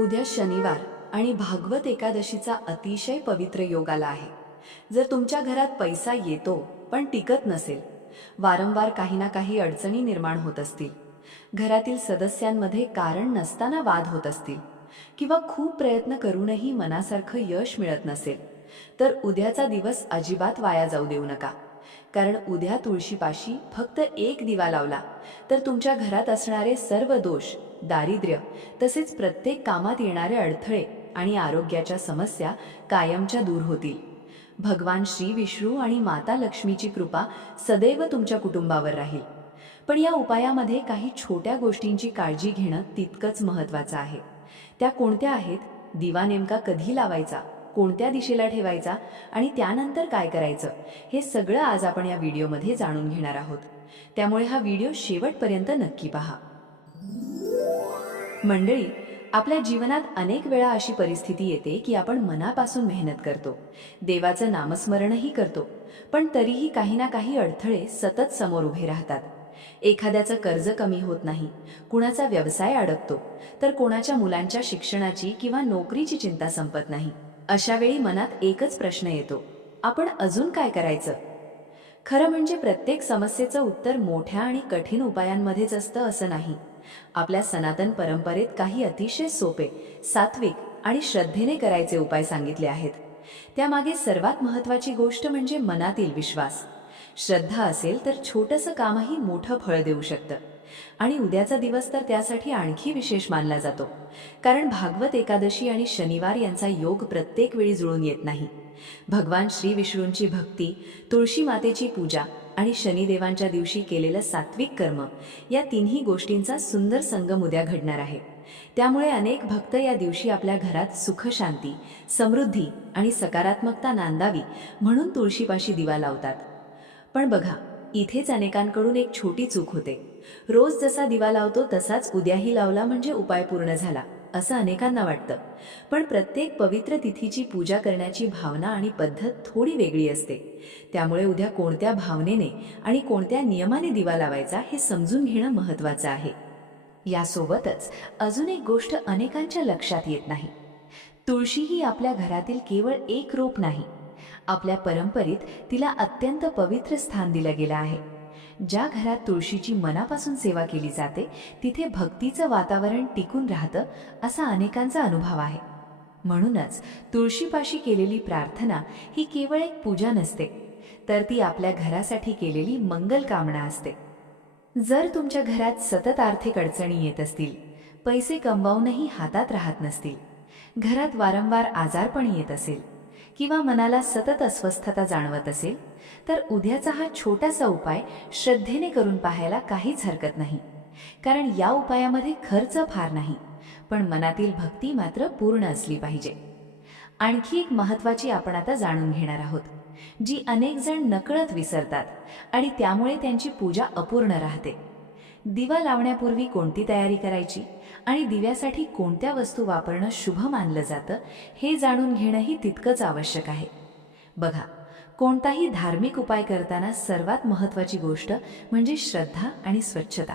उद्या शनिवार आणि भागवत एकादशीचा अतिशय पवित्र योग आला आहे. जर तुमच्या घरात पैसा येतो पण टिकत नसेल, वारंवार काही ना काही अडचणी निर्माण होत असतील, घरातील सदस्यांमध्ये कारण नसताना वाद होत असतील किंवा खूप प्रयत्न करूनही मनासारखं यश मिळत नसेल, तर उद्याचा दिवस अजिबात वाया जाऊ देऊ नका. कारण उद्या तुळशीपाशी फक्त एक दिवा लावला तर तुमच्या घरात असणारे सर्व दोष, दारिद्र्य, तसेच प्रत्येक कामात येणारे अडथळे आणि आरोग्याच्या समस्या कायमच्या दूर होतील. भगवान श्री विष्णू आणि माता लक्ष्मीची कृपा सदैव तुमच्या कुटुंबावर राहील. पण या उपायामध्ये काही छोट्या गोष्टींची काळजी घेणं तितकंच महत्त्वाचं आहे. त्या कोणत्या आहेत? दिवा नेमका कधी लावायचा, कोणत्या दिशेला ठेवायचा आणि त्यानंतर काय करायचं, हे सगळं आज आपण या व्हिडिओमध्ये जाणून घेणार आहोत. त्यामुळे हा व्हिडिओ शेवटपर्यंत नक्की पहा. मंडळी, आपल्या जीवनात अनेक वेळा अशी परिस्थिती येते की आपण मनापासून मेहनत करतो, देवाचं नामस्मरणही करतो, पण तरीही काही ना काही अडथळे सतत समोर उभे राहतात. एखाद्याचं कर्ज कमी होत नाही, कुणाचा व्यवसाय अडकतो, तर कोणाच्या मुलांच्या शिक्षणाची किंवा नोकरीची चिंता संपत नाही. अशा वेळी मनात एकच प्रश्न येतो, आपण अजून काय करायचं? खरं म्हणजे प्रत्येक समस्येचं उत्तर मोठ्या आणि कठीण उपायांमध्येच असतं असं नाही. आपल्या सनातन परंपरेत काही अतिशय सोपे, सात्विक आणि श्रद्धेने करायचे उपाय सांगितले आहेत. त्यामागे सर्वात महत्त्वाची गोष्ट म्हणजे मनातील विश्वास. श्रद्धा असेल तर छोटंसं कामही मोठं फळ देऊ शकतं. आणि उद्याचा दिवस तर त्यासाठी आणखी विशेष मानला जातो, कारण भागवत एकादशी आणि शनिवार यांचा योग प्रत्येक वेळी जुळून येत नाही. भगवान श्री विष्णूंची भक्ती, तुळशी मातेची पूजा आणि शनिदेवांच्या दिवशी केलेलं सात्विक कर्म, या तिन्ही गोष्टींचा सुंदर संगम उद्या घडणार आहे. त्यामुळे अनेक भक्त या दिवशी आपल्या घरात सुख, शांती, समृद्धी आणि सकारात्मकता नांदावी म्हणून तुळशीपाशी दिवा लावतात. पण बघा, इथेच अनेकांकडून एक छोटी चूक होते. रोज जसा दिवा लावतो तसाच उद्याही लावला म्हणजे उपाय पूर्ण झाला, असं अनेकांना वाटतं. पण प्रत्येक पवित्र तिथीची पूजा करण्याची भावना आणि पद्धत थोडी वेगळी असते. त्यामुळे उद्या कोणत्या भावनेने आणि कोणत्या नियमाने दिवा लावायचा हे समजून घेणं महत्त्वाचं आहे. यासोबतच अजून एक गोष्ट अनेकांच्या लक्षात येत नाही. तुळशी ही आपल्या घरातील केवळ एक रोप नाही, आपल्या परंपरेत तिला अत्यंत पवित्र स्थान दिलं गेलं आहे. ज्या घरात तुळशीची मनापासून सेवा केली जाते तिथे भक्तीचं वातावरण टिकून राहतं, असा अनेकांचा अनुभव आहे. म्हणूनच तुळशीपाशी केलेली प्रार्थना ही केवळ एक पूजा नसते, तर ती आपल्या घरासाठी केलेली मंगल कामना असते. जर तुमच्या घरात सतत आर्थिक अडचणी येत असतील, पैसे कमवावूनही हातात राहत नसतील, घरात वारंवार आजारपण येत असेल किंवा मनाला सतत अस्वस्थता जाणवत असेल, तर उद्याचा हा छोटासा उपाय श्रद्धेने करून पाहायला काहीच हरकत नाही. कारण या उपायामध्ये खर्च फार नाही, पण मनातील भक्ती मात्र पूर्ण असली पाहिजे. आणखी एक महत्त्वाची आपण आता जाणून घेणार आहोत, जी अनेक जण नकळत विसरतात आणि त्यामुळे त्यांची पूजा अपूर्ण राहते. दिवा लावण्यापूर्वी कोणती तयारी करायची आणि दिव्यासाठी कोणत्या वस्तू वापरणं शुभ मानलं जातं हे जाणून घेणंही तितकंच आवश्यक आहे. बघा, कोणताही धार्मिक उपाय करताना सर्वात महत्त्वाची गोष्ट म्हणजे श्रद्धा आणि स्वच्छता.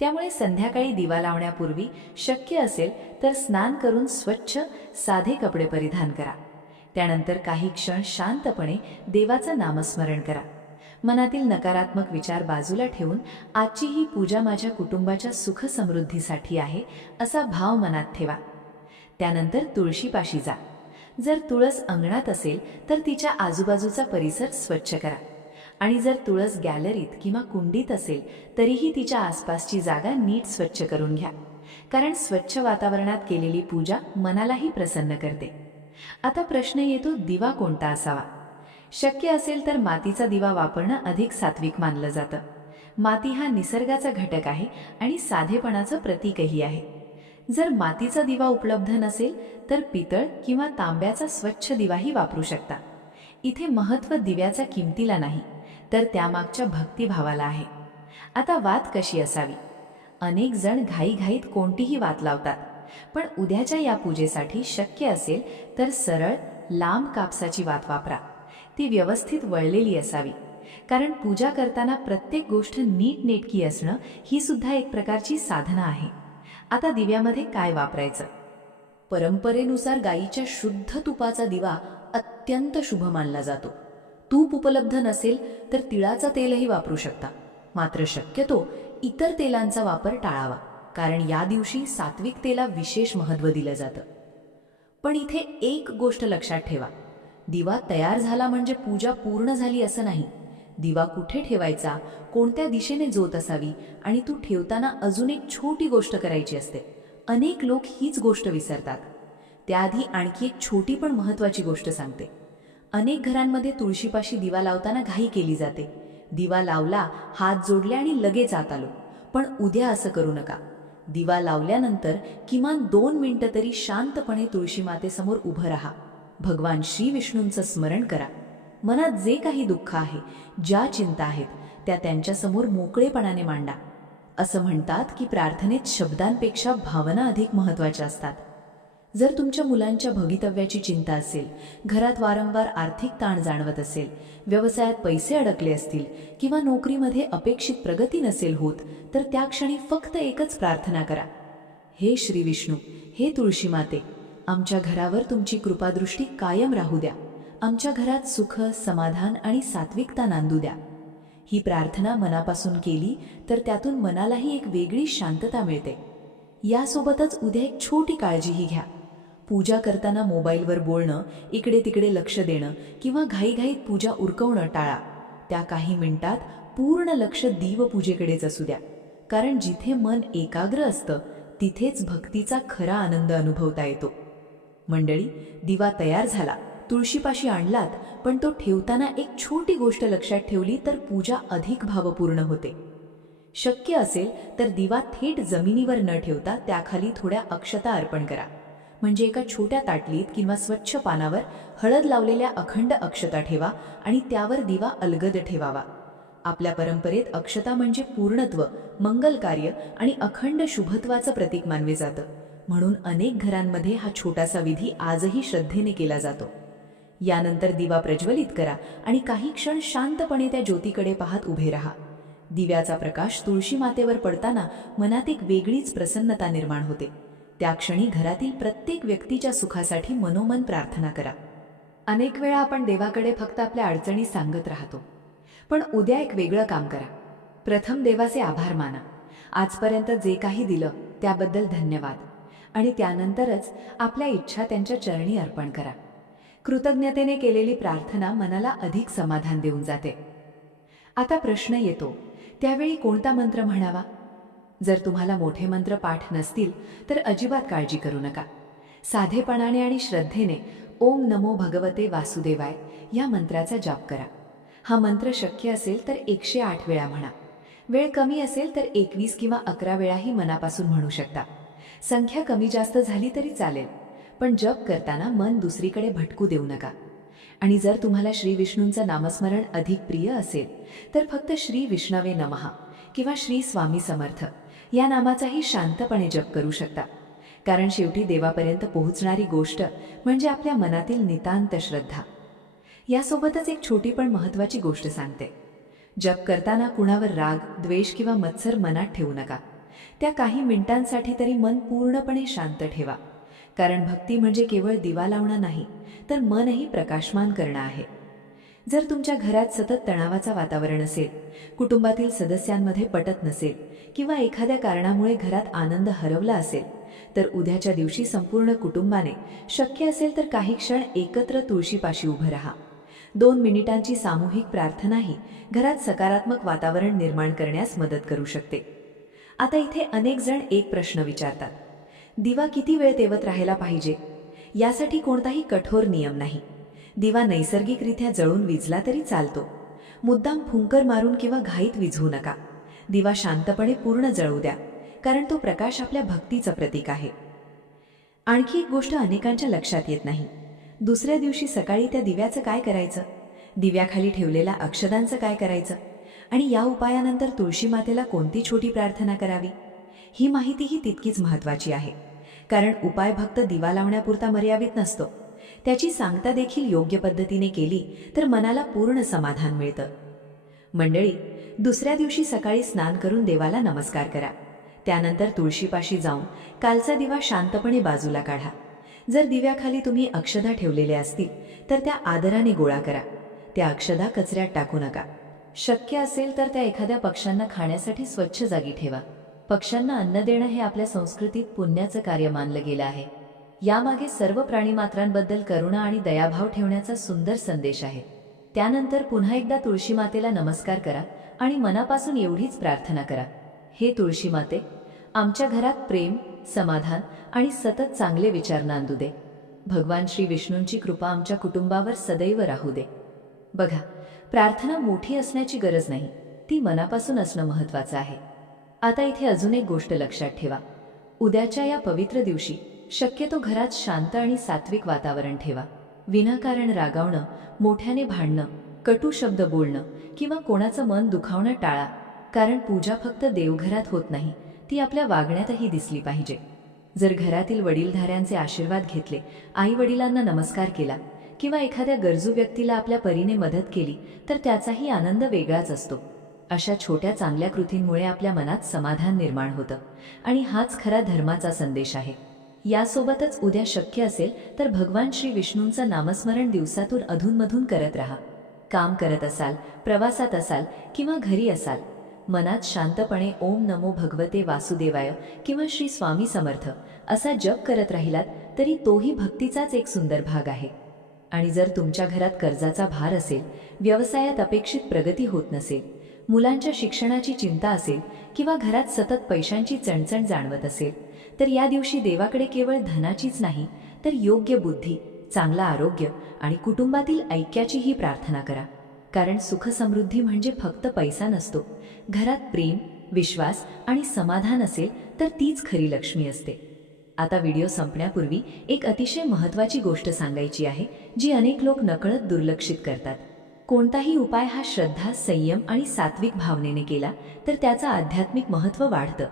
त्यामुळे संध्याकाळी दिवा लावण्यापूर्वी शक्य असेल तर स्नान करून स्वच्छ, साधे कपडे परिधान करा. त्यानंतर काही क्षण शांतपणे देवाचं नामस्मरण करा. मनातील नकारात्मक विचार बाजूला ठेवून आजची ही पूजा माझ्या कुटुंबाच्या सुख समृद्धीसाठी आहे असा भाव मनात ठेवा. त्यानंतर तुळशीपाशी जा. जर तुळस अंगणात असेल तर तिच्या आजूबाजूचा परिसर स्वच्छ करा. आणि जर तुळस गॅलरीत किंवा कुंडीत असेल तरीही तिच्या आसपासची जागा नीट स्वच्छ करून घ्या. कारण स्वच्छ वातावरणात केलेली पूजा मनालाही प्रसन्न करते. आता प्रश्न येतो, दिवा कोणता असावा? शक्य असेल तर मातीचा दिवा वापरणं अधिक सात्विक मानलं जातं. माती हा निसर्गाचा घटक आहे आणि साधेपणाचं प्रतीकही आहे. जर मातीचा दिवा उपलब्ध नसेल तर पितळ किंवा तांब्याचा स्वच्छ दिवाही वापरू शकता. इथे महत्त्व दिव्याच्या किमतीला नाही, तर त्यामागच्या भक्तिभावाला आहे. आता वात कशी असावी? अनेक जण घाईघाईत कोणतीही वात लावतात, पण उद्याच्या या पूजेसाठी शक्य असेल तर सरळ, लांब कापसाची वात वापरा. ती व्यवस्थित वळलेली असावी, कारण पूजा करताना प्रत्येक गोष्ट नीटनेटकी असणं ही सुद्धा एक प्रकारची साधना आहे. आता दिव्यामध्ये काय वापरायचं? परंपरेनुसार गायीच्या शुद्ध तुपाचा दिवा अत्यंत शुभ मानला जातो. तूप उपलब्ध नसेल तर तिळाचं तेलही वापरू शकता. मात्र शक्यतो इतर तेलांचा वापर टाळावा, कारण या दिवशी सात्विक तेला विशेष महत्त्व दिलं जातं. पण इथे एक गोष्ट लक्षात ठेवा, दिवा तयार झाला म्हणजे पूजा पूर्ण झाली असं नाही. दिवा कुठे ठेवायचा, कोणत्या दिशेने जोत असावी आणि तू ठेवताना अजून एक छोटी गोष्ट करायची असते. अनेक लोक हीच गोष्ट विसरतात. त्याआधी आणखी एक छोटी पण महत्त्वाची गोष्ट सांगते. अनेक घरांमध्ये तुळशीपाशी दिवा लावताना घाई केली जाते. दिवा लावला, हात जोडले आणि लगेच आत आलो. पण उद्या असं करू नका. दिवा लावल्यानंतर किमान 2 मिनिटं तरी शांतपणे तुळशी मातेसमोर उभं राहा. भगवान श्री विष्णूंचं स्मरण करा. मनात जे काही दुःख आहे, ज्या चिंता आहेत, त्या त्यांच्यासमोर मोकळेपणाने मांडा. असं म्हणतात की प्रार्थनेत शब्दांपेक्षा भावना अधिक महत्त्वाच्या असतात. जर तुमच्या मुलांच्या भवितव्याची चिंता असेल, घरात वारंवार आर्थिक ताण जाणवत असेल, व्यवसायात पैसे अडकले असतील किंवा नोकरीमध्ये अपेक्षित प्रगती नसेल होत, तर त्या क्षणी फक्त एकच प्रार्थना करा. हे श्री विष्णू, हे तुळशी माते, आमच्या घरावर तुमची कृपादृष्टी कायम राहू द्या. आमच्या घरात सुख, समाधान आणि सात्विकता नांदू द्या. ही प्रार्थना मनापासून केली तर त्यातून मनालाही एक वेगळी शांतता मिळते. यासोबतच उद्या एक छोटी काळजीही घ्या. पूजा करताना मोबाईलवर बोलणं, इकडे तिकडे लक्ष देणं किंवा घाईघाईत पूजा उरकवणं टाळा. त्या काही मिनिटात पूर्ण लक्ष दीवपूजेकडेच असू द्या, कारण जिथे मन एकाग्र असतं तिथेच भक्तीचा खरा आनंद अनुभवता येतो. मंडळी, दिवा तयार झाला, तुळशीपाशी आणलात, पण तो ठेवताना एक छोटी गोष्ट लक्षात ठेवली तर पूजा अधिक भावपूर्ण होते. शक्य असेल तर दिवा थेट जमिनीवर न ठेवता त्याखाली थोड्या अक्षता अर्पण करा. म्हणजे एका छोट्या ताटलीत किंवा स्वच्छ पानावर हळद लावलेल्या अखंड अक्षता ठेवा आणि त्यावर दिवा अलगद ठेवावा. आपल्या परंपरेत अक्षता म्हणजे पूर्णत्व, मंगल कार्य आणि अखंड शुभत्वाचं प्रतीक मानले जातं. म्हणून अनेक घरांमध्ये हा छोटासा विधी आजही श्रद्धेने केला जातो. यानंतर दिवा प्रज्वलित करा आणि काही क्षण शांतपणे त्या ज्योतीकडे पाहत उभे राहा. दिव्याचा प्रकाश तुळशी मातेवर पडताना मनात एक वेगळीच प्रसन्नता निर्माण होते. त्या क्षणी घरातील प्रत्येक व्यक्तीच्या सुखासाठी मनोमन प्रार्थना करा. अनेक वेळा आपण देवाकडे फक्त आपल्या अडचणी सांगत राहतो, पण उद्या एक वेगळं काम करा. प्रथम देवाचे आभार माना. आजपर्यंत जे काही दिलं त्याबद्दल धन्यवाद. आणि त्यानंतरच आपल्या इच्छा त्यांच्या चरणी अर्पण करा. कृतज्ञतेने केलेली प्रार्थना मनाला अधिक समाधान देऊन जाते. आता प्रश्न येतो, त्यावेळी कोणता मंत्र म्हणावा? जर तुम्हाला मोठे मंत्र पाठ नसतील तर अजिबात काळजी करू नका. साधेपणाने आणि श्रद्धेने ओम नमो भगवते वासुदेवाय या मंत्राचा जाप करा. हा मंत्र शक्य असेल तर 108 वेळा म्हणा. वेळ कमी असेल तर 21 किंवा 11 वेळाही मनापासून म्हणू शकता. संख्या कमी जास्त झाली तरी चालेल, पण जप करताना मन दुसरीकडे भटकू देऊ नका. आणि जर तुम्हाला श्री विष्णूंचं नामस्मरण अधिक प्रिय असेल तर फक्त श्री विष्णवे नमः किंवा श्री स्वामी समर्थ या नामाचाही शांतपणे जप करू शकता. कारण शेवटी देवापर्यंत पोहोचणारी गोष्ट म्हणजे आपल्या मनातील नितांत श्रद्धा. यासोबतच एक छोटी पण महत्त्वाची गोष्ट सांगते. जप करताना कुणावर राग, द्वेष किंवा मत्सर मनात ठेवू नका. त्या काही मिनिटांसाठी तरी मन पूर्णपणे शांत ठेवा. कारण भक्ती म्हणजे केवळ दिवा लावणं नाही, तर मनही प्रकाशमान करणं आहे. जर तुमच्या घरात सतत तणावाचं वातावरण असेल, कुटुंबातील सदस्यांमध्ये पटत नसेल किंवा एखाद्या कारणामुळे घरात आनंद हरवला असेल, तर उद्याच्या दिवशी संपूर्ण कुटुंबाने शक्य असेल तर काही क्षण एकत्र तुळशीपाशी उभं राहा. 2 मिनिटांची सामूहिक प्रार्थनाही घरात सकारात्मक वातावरण निर्माण करण्यास मदत करू शकते. आता इथे अनेक जण एक प्रश्न विचारतात, दिवा किती वेळ तेवत राहायला पाहिजे? यासाठी कोणताही कठोर नियम नाही. दिवा नैसर्गिकरित्या जळून विझला तरी चालतो. मुद्दाम फुंकर मारून किंवा घाईत विझवू नका. दिवा शांतपणे पूर्ण जळू द्या, कारण तो प्रकाश आपल्या भक्तीचं प्रतीक आहे. आणखी एक गोष्ट अनेकांच्या लक्षात येत नाही. दुसऱ्या दिवशी सकाळी त्या दिव्याचं काय करायचं? दिव्याखाली ठेवलेल्या अक्षदांचं काय करायचं? आणि या उपायानंतर तुळशी मातेला कोणती छोटी प्रार्थना करावी? ही माहितीही तितकीच महत्त्वाची आहे. कारण उपाय फक्त दिवा लावण्यापुरता मर्यादित नसतो. त्याची सांगता देखील योग्य पद्धतीने केली तर मनाला पूर्ण समाधान मिळतं. मंडळी, दुसऱ्या दिवशी सकाळी स्नान करून देवाला नमस्कार करा. त्यानंतर तुळशीपाशी जाऊन कालचा दिवा शांतपणे बाजूला काढा. जर दिव्याखाली तुम्ही अक्षदा ठेवलेल्या असतील तर त्या आदराने गोळा करा. त्या अक्षदा कचऱ्यात टाकू नका. शक्य असेल तर त्या एखाद्या पक्ष्यांना खाण्यासाठी स्वच्छ जागी ठेवा. पक्ष्यांना अन्न देणं हे आपल्या संस्कृतीत पुण्याचं कार्य मानलं गेलं आहे. यामागे सर्व प्राणीमात्रांबद्दल करुणा आणि दयाभाव ठेवण्याचा सुंदर संदेश आहे. त्यानंतर पुन्हा एकदा तुळशी मातेला नमस्कार करा आणि मनापासून एवढीच प्रार्थना करा, हे तुळशी माते, आमच्या घरात प्रेम, समाधान आणि सतत चांगले विचार नांदू दे. भगवान श्री विष्णूंची कृपा आमच्या कुटुंबावर सदैव राहू दे. बघा, प्रार्थना मोठी असण्याची गरज नाही, ती मनापासून असणं महत्त्वाचं आहे. आता इथे अजून एक गोष्ट लक्षात ठेवा. उद्याच्या या पवित्र दिवशी शक्यतो घरात शांत आणि सात्विक वातावरण ठेवा. विनाकारण रागावणं, मोठ्याने भांडणं, कटू शब्द बोलणं किंवा कोणाचं मन दुखावणं टाळा. कारण पूजा फक्त देवघरात होत नाही, ती आपल्या वागण्यातही दिसली पाहिजे. जर घरातील वडीलधाऱ्यांचे आशीर्वाद घेतले, आई वडिलांना नमस्कार केला किंवा एखाद्या गरजू व्यक्तीला आपल्या परीने मदत केली तर त्याचाही आनंद वेगळाच असतो. अशा छोट्या चांगल्या कृतींमुळे आपल्या मनात समाधान निर्माण होतं आणि हाच खरा धर्माचा संदेश आहे. यासोबतच उद्या शक्य असेल तर भगवान श्री विष्णूंचं नामस्मरण दिवसातून अधूनमधून करत राहा. काम करत असाल, प्रवासात असाल किंवा घरी असाल, मनात शांतपणे ओम नमो भगवते वासुदेवाय किंवा श्री स्वामी समर्थ असा जप करत राहिलात तरी तोही भक्तीचाच एक सुंदर भाग आहे. आणि जर तुमच्या घरात कर्जाचा भार असेल, व्यवसायात अपेक्षित प्रगती होत नसेल, मुलांच्या शिक्षणाची चिंता असेल किंवा घरात सतत पैशांची चणचण जाणवत असेल, तर या दिवशी देवाकडे केवळ धनाचीच नाही तर योग्य बुद्धी, चांगला आरोग्य आणि कुटुंबातील ऐक्याचीही प्रार्थना करा. कारण सुखसमृद्धी म्हणजे फक्त पैसा नसतो. घरात प्रेम, विश्वास आणि समाधान असेल तर तीच खरी लक्ष्मी असते. आता व्हिडिओ संपण्यापूर्वी एक अतिशय महत्त्वाची गोष्ट सांगायची आहे, जी अनेक लोक नकळत दुर्लक्षित करतात. कोणताही उपाय हा श्रद्धा, संयम आणि सात्विक भावनेने केला तर त्याचं आध्यात्मिक महत्त्व वाढतं.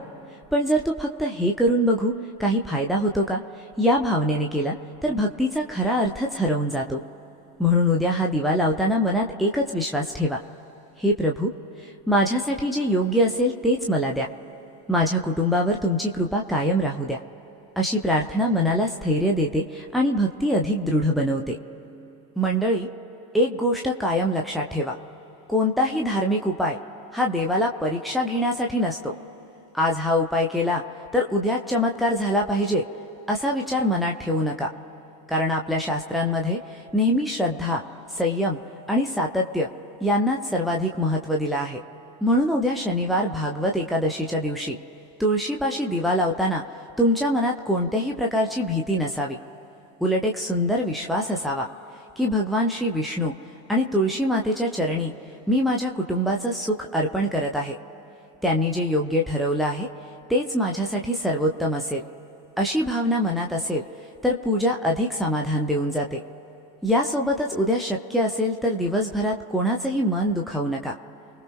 पण जर तो फक्त हे करून बघू काही फायदा होतो का या भावनेने केला तर भक्तीचा खरा अर्थच हरवून जातो. म्हणून उद्या हा दिवा लावताना मनात एकच विश्वास ठेवा, हे प्रभू, माझ्यासाठी जे योग्य असेल तेच मला द्या. माझ्या कुटुंबावर तुमची कृपा कायम राहू द्या. अशी प्रार्थना मनाला स्थैर्य देते आणि भक्ती अधिक दृढ बनवते. मंडळी, एक गोष्ट कायम लक्षात ठेवा, कोणताही धार्मिक उपाय हा देवाला परीक्षा घेण्यासाठी नसतो. आज हा उपाय केला तर उद्याच चमत्कार झाला पाहिजे असा विचार मनात ठेवू नका. कारण आपल्या शास्त्रांमध्ये नेहमी श्रद्धा, संयम आणि सातत्य यांनाच सर्वाधिक महत्त्व दिलं आहे. म्हणून उद्या शनिवार भागवत एकादशीच्या दिवशी तुळशीपाशी दिवा लावताना तुमच्या मनात कोणत्याही प्रकारची भीती नसावी. उलट एक सुंदर विश्वास असावा की भगवान श्री विष्णू आणि तुळशी मातेच्या चरणी मी माझ्या कुटुंबाचं सुख अर्पण करत आहे. त्यांनी जे योग्य ठरवलं आहे तेच माझ्यासाठी सर्वोत्तम असेल. अशी भावना मनात असेल तर पूजा अधिक समाधान देऊन जाते. यासोबतच उद्या शक्य असेल तर दिवसभरात कोणाचंही मन दुखावू नका.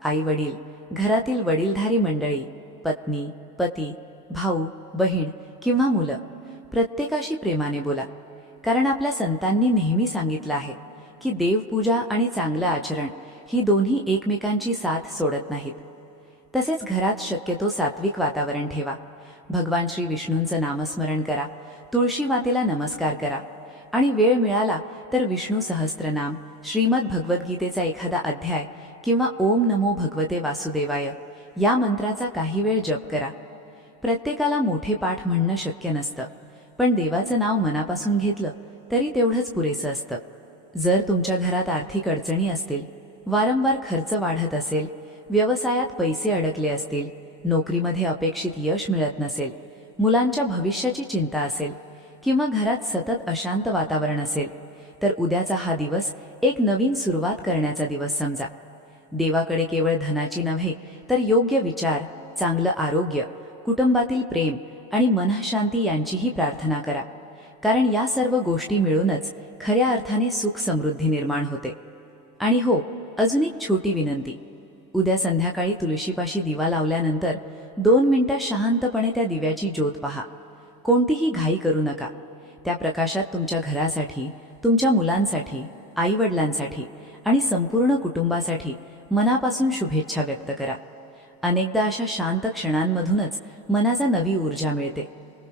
आई वडील, घरातील वडीलधारी मंडळी, पत्नी, पती, भाऊ, बहीण किंवा मुलं, प्रत्येकाशी प्रेमाने बोला. कारण आपल्या संतांनी नेहमी सांगितलं आहे की देवपूजा आणि चांगलं आचरण ही दोन्ही एकमेकांची साथ सोडत नाहीत. तसेच घरात शक्यतो सात्विक वातावरण ठेवा. भगवान श्री विष्णूंचं नामस्मरण करा, तुळशी मातेला नमस्कार करा आणि वेळ मिळाला तर विष्णू सहस्त्रनाम, श्रीमद भगवद्गीतेचा एखादा अध्याय किंवा ओम नमो भगवते वासुदेवाय या मंत्राचा काही वेळ जप करा. प्रत्येकाला मोठे पाठ म्हणणं शक्य नसतं, पण देवाचं नाव मनापासून घेतलं तरी तेवढंच पुरेसं असतं. जर तुमच्या घरात आर्थिक अडचणी असतील, वारंवार खर्च वाढत असेल, व्यवसायात पैसे अडकले असतील, नोकरीमध्ये अपेक्षित यश मिळत नसेल, मुलांच्या भविष्याची चिंता असेल किंवा घरात सतत अशांत वातावरण असेल, तर उद्याचा हा दिवस एक नवीन सुरुवात करण्याचा दिवस समजा. देवाकडे केवळ धनाची नव्हे तर योग्य विचार, चांगलं आरोग्य, कुटुंबातील प्रेम आणि मनःशांती यांचीही प्रार्थना करा. कारण या सर्व गोष्टी मिळूनच खऱ्या अर्थाने सुख समृद्धी निर्माण होते. आणि हो, अजून एक छोटी विनंती, उद्या संध्याकाळी तुळशीपाशी दिवा लावल्यानंतर 2 मिनिटं शांतपणे त्या दिव्याची ज्योत पहा. कोणतीही घाई करू नका. त्या प्रकाशात तुमच्या घरासाठी, तुमच्या मुलांसाठी, आईवडिलांसाठी आणि संपूर्ण कुटुंबासाठी मनापासून शुभेच्छा व्यक्त करा. अनेकदा अशा शांत क्षणांमधूनच मनाचा नवी ऊर्जा मिळते.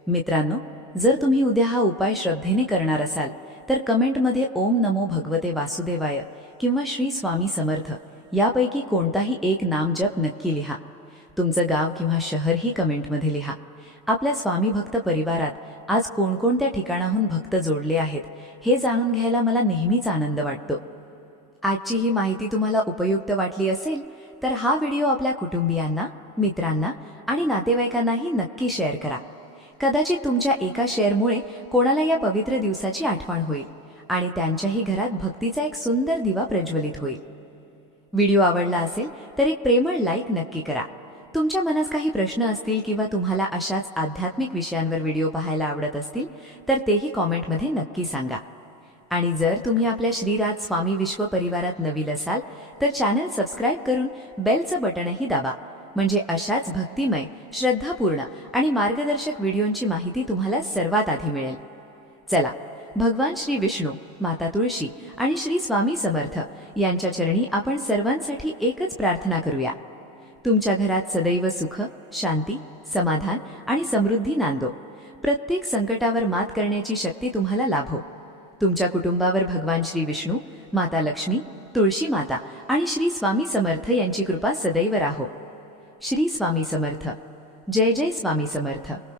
मित्रांनो, जर तुम्ही उद्या हा उपाय श्रद्धेने करणार असाल तर कमेंटमध्ये ओम नमो भगवते वासुदेवाय किंवा श्री स्वामी समर्थ यापैकी कोणताही एक नाम जप नक्की लिहा. तुमचं गाव किंवा शहरही कमेंटमध्ये लिहा. आपल्या स्वामी भक्त परिवारात आज कोणकोणत्या ठिकाणाहून भक्त जोडले आहेत हे जाणून घ्यायला मला नेहमीच आनंद वाटतो. आजची ही माहिती तुम्हाला उपयुक्त वाटली असेल तर हा व्हिडिओ आपल्या कुटुंबियांना, मित्रांना आणि नातेवाईकांनाही नक्की शेअर करा. कदाचित तुमच्या एका शेअरमुळे कोणाला या पवित्र दिवसाची आठवण होईल आणि त्यांच्याही घरात भक्तीचा एक सुंदर दिवा प्रज्वलित होईल. व्हिडिओ आवडला असेल तर एक प्रेमळ लाईक नक्की करा. तुमच्या मनात काही प्रश्न असतील किंवा तुम्हाला अशाच आध्यात्मिक विषयांवर व्हिडिओ पाहायला आवडत असतील तर तेही कॉमेंटमध्ये नक्की सांगा. आणि जर तुम्ही आपल्या श्रीराज स्वामी विश्व परिवारात नवीन असाल तर चॅनल सबस्क्राईब करून बेलचं बटनही दाबा, म्हणजे अशाच भक्तिमय, श्रद्धापूर्ण आणि मार्गदर्शक व्हिडिओंची माहिती तुम्हाला सर्वात आधी मिळेल. चला, भगवान श्री विष्णू, माता तुळशी आणि श्री स्वामी समर्थ यांच्या चरणी आपण सर्वांसाठी एकच प्रार्थना करूया. तुमच्या घरात सदैव सुख, शांती, समाधान आणि समृद्धी नांदो. प्रत्येक संकटावर मात करण्याची शक्ती तुम्हाला लाभो. तुमच्या कुटुंबावर भगवान श्री विष्णू, माता लक्ष्मी, तुळशी माता आणि श्री स्वामी समर्थ यांची कृपा सदैव राहो. श्री स्वामी समर्थ. जय जय स्वामी समर्थ.